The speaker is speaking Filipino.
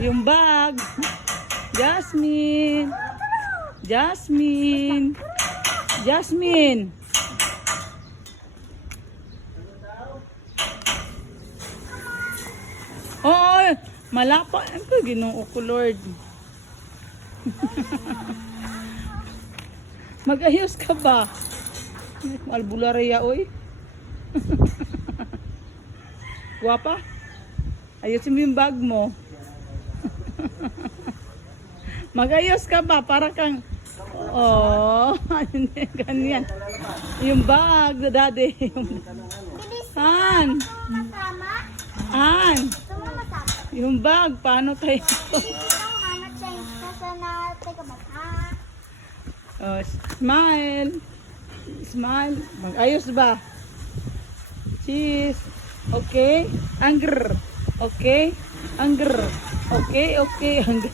Yung bag. Jasmine. Jasmine. Jasmine. Oo, malapa. Ano ko, Ginoo ko, Lord. Mag-ayos ka ba? Albularaya, oy. Guwapa? Ayusin mo yung bag mo. Mag-ayos ka ba? Para kang... Oh, ganyan. Yung bag, daddy. Han. Han. Yung bag, paano tayo? Oh, smile. Smile. Mag-ayos ba? Cheese. Okay. Anger. Okay. Anger. Okay, okay. Anger.